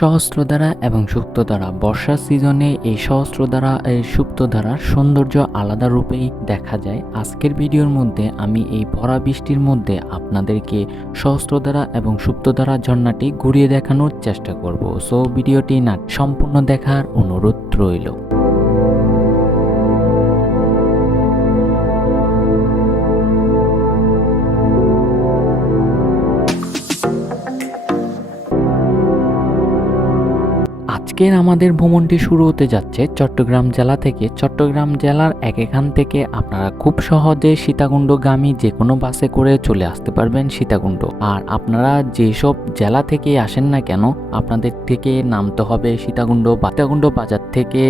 সহস্রধারা এবং সুপ্তধারা বর্ষার সিজনে এই সহস্রধারা সুপ্তধারার সৌন্দর্য আলাদা রূপেই দেখা যায়। আজকের ভিডিওর মধ্যে আমি এই ভরা বৃষ্টির মধ্যে আপনাদেরকে সহস্রধারা এবং সুপ্তধারা ঝর্ণাটি ঘুরিয়ে দেখানোর চেষ্টা করব। সো ভিডিওটি না সম্পূর্ণ দেখার অনুরোধ রইল। আজকের আমাদের ভ্রমণটি শুরু হতে যাচ্ছে চট্টগ্রাম জেলা থেকে। চট্টগ্রাম জেলার এখান থেকে আপনারা খুব সহজে সীতাকুণ্ডগামী যে কোনো বাসে করে চলে আসতে পারবেন সীতাকুণ্ড। আর আপনারা যেসব জেলা থেকে আসেন না কেন, আপনাদের থেকে নামতে হবে সীতাকুণ্ড বাজার থেকে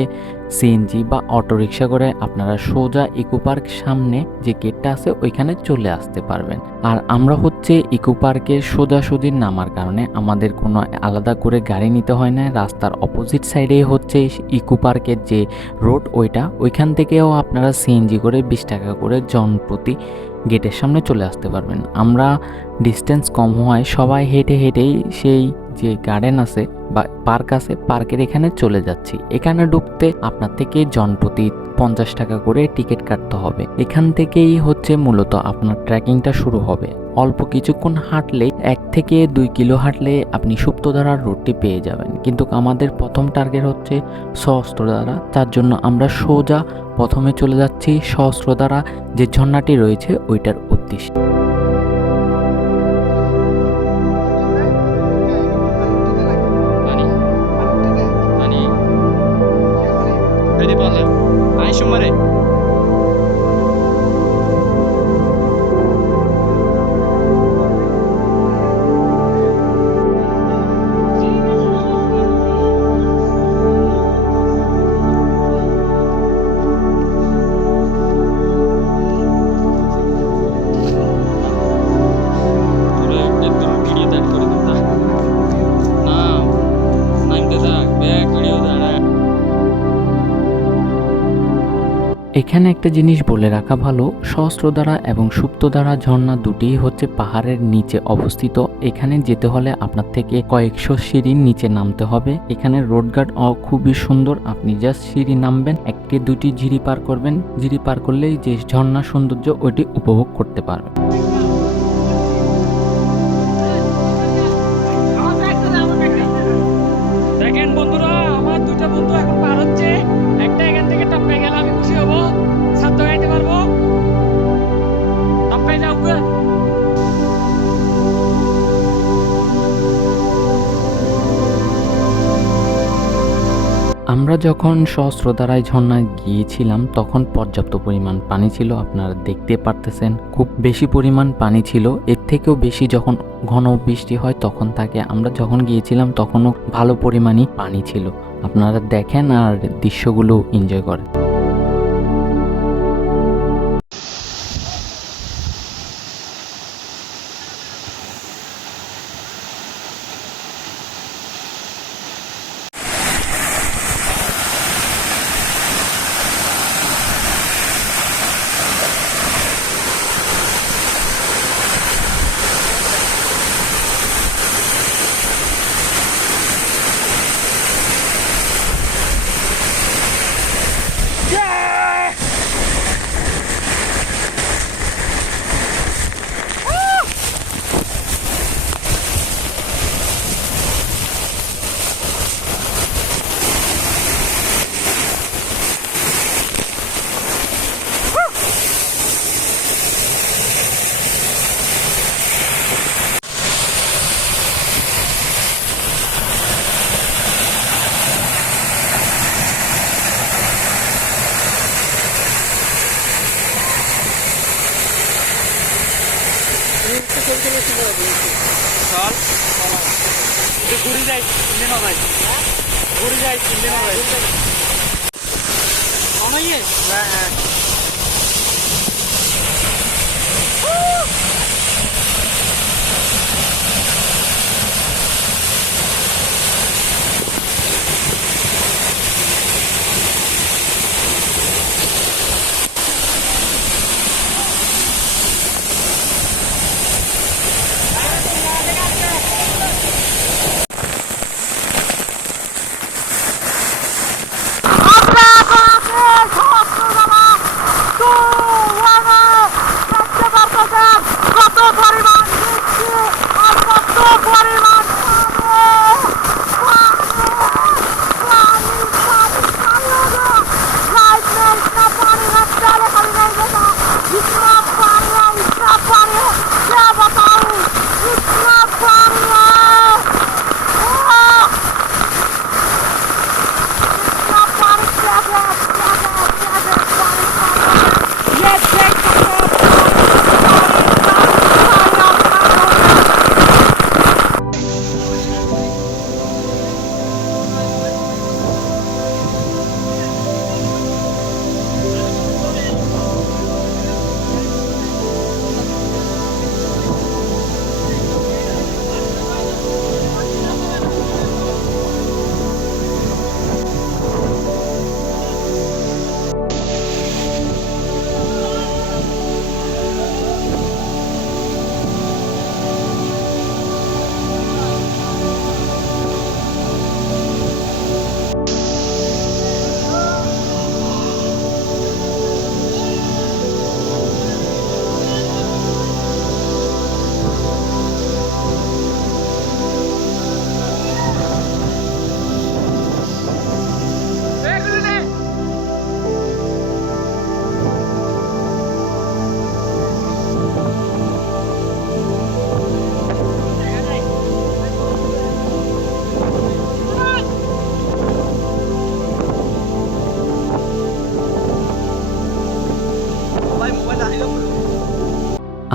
সিএনজি বা অটোরিকশা করে আপনারা সোজা ইকো পার্ক সামনে যে গেটটা আছে ওইখানে চলে আসতে পারবেন। আর আমরা হচ্ছে ইকো পার্কে সোজাসুজি নামার কারণে আমাদের কোনো আলাদা করে গাড়ি নিতে হয় না। রাস্তার অপোজিট সাইডে হচ্ছে ইকো পার্কের যে রোড ওইখান থেকেও আপনারা সিএনজি করে 20 টাকা করে জনপ্রতি গেটের সামনে চলে আসতে পারবেন। আমরা ডিস্টেন্স কম হওয়ায় সবাই হেঁটে হেঁটেই সেই যে গার্ডেন আছে বা পার্ক আছে পার্কের এখানে চলে যাচ্ছি। এখানে ঢুকতে আপনার থেকে জনপ্রতি 50 টাকা করে টিকিট কাটতে হবে। এখান থেকেই হচ্ছে মূলত আপনার ট্রেকিংটা শুরু হবে। অল্প কিছুক্ষণ হাঁটলে 1 থেকে 2 কিলো হাঁটলে আপনি সুপ্তধারার রোডটি পেয়ে যাবেন। কিন্তু আমাদের প্রথম টার্গেট হচ্ছে সহস্রধারা, তার জন্য আমরা সোজা প্রথমে চলে যাচ্ছি সহস্রধারা যে ঝর্ণাটি রয়েছে ওইটার উদ্দেশ্যে। এখানে একটা জিনিস বলে রাখা ভালো, সহস্রধারা এবং সুপ্তধারা ঝর্ণা দুটিই হচ্ছে পাহাড়ের নিচে অবস্থিত। এখানে যেতে হলে আপনার থেকে কয়েকশো সিঁড়ির নিচে নামতে হবে। এখানে রোডঘাট খুবই সুন্দর, আপনি জাস্ট সিঁড়ি নামবেন, 1-2টি ঝিরি পার করবেন, ঝিরি পার করলেই যে ঝর্ণা সৌন্দর্য ওইটি উপভোগ করতে পারবেন। দেখেন বন্ধুরা, আমার 2টা বন্ধু এখন পার হচ্ছে। একটা এখান থেকে টপকে গেলে আমি খুশি হব, সাথে গাইতে পারবো। টপকে যাও গো। আমরা যখন সহস্রধারায় ঝর্ণায় গিয়েছিলাম তখন পর্যাপ্ত পরিমাণ পানি ছিল, আপনারা দেখতে পারতেছেন খুব বেশি পরিমাণ পানি ছিল। এর থেকেও বেশি যখন ঘন বৃষ্টি হয় তখন থাকে। আমরা যখন গিয়েছিলাম তখনও ভালো পরিমাণই পানি ছিল। আপনারা দেখেন আর দৃশ্যগুলো এনজয় করেন। ঘুরে যাই সিনেমা ভাই, ঘুরে যাই সিনেমা ভাই। কমাইয়ে হ্যাঁ হ্যাঁ। পরিমাণ বৃষ্টি আর কত পরিমাণ इतना पानी है, इतना पानी है, क्या बताऊं, इतना पानी है, इतना पानी ये देख सकते हो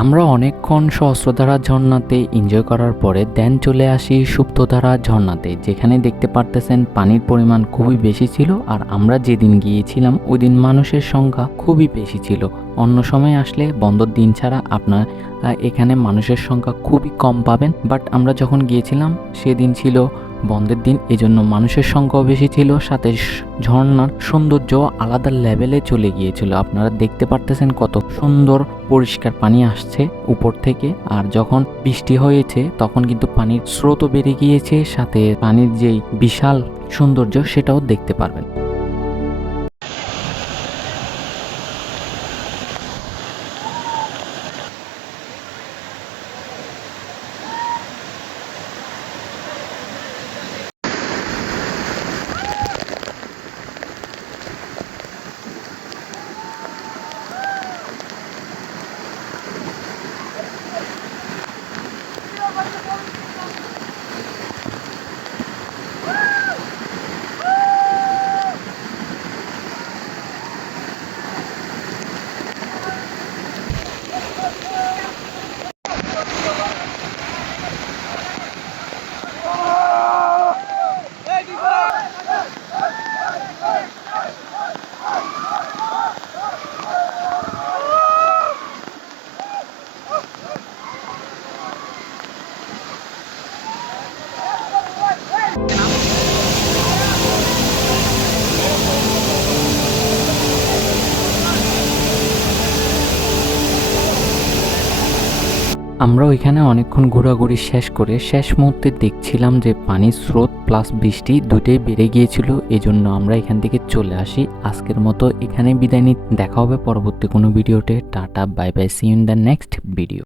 আমরা অনেকক্ষণ সহস্রধারা ঝর্ণাতে এনজয় করার পরে দেন চলে আসি সুপ্তধারা ঝর্ণাতে, যেখানে দেখতে পারতেছেন পানির পরিমাণ খুবই বেশি ছিল। আর আমরা যেদিন গিয়েছিলাম ওই দিন মানুষের সংখ্যা খুবই বেশি ছিল। অন্য সময় আসলে বন্ধর দিন ছাড়া আপনার এখানে মানুষের সংখ্যা খুবই কম পাবেন, বাট আমরা যখন গিয়েছিলাম সেদিন ছিল বন্ধের দিন, এজন্য মানুষের সংখ্যাও বেশি ছিল, সাথে ঝর্ণার সৌন্দর্য আলাদা লেভেলে চলে গিয়েছিল। আপনারা দেখতে পারতেছেন কত সুন্দর পরিষ্কার পানি আসছে উপর থেকে। আর যখন বৃষ্টি হয়েছে তখন কিন্তু পানির স্রোতও বেড়ে গিয়েছে, সাথে পানির যেই বিশাল সৌন্দর্য সেটাও দেখতে পারবেন। আমরা ওইখানে অনেকক্ষণ ঘোরাঘুরি শেষ করে শেষ মুহূর্তে দেখছিলাম যে পানির স্রোত প্লাস বৃষ্টি দুটোই বেড়ে গিয়েছিল, এজন্য আমরা এখান থেকে চলে আসি। আজকের মতো এখানে বিদায় নিই, দেখা হবে পরবর্তী কোনো ভিডিওতে। টাটা, bye bye, see you in the next video.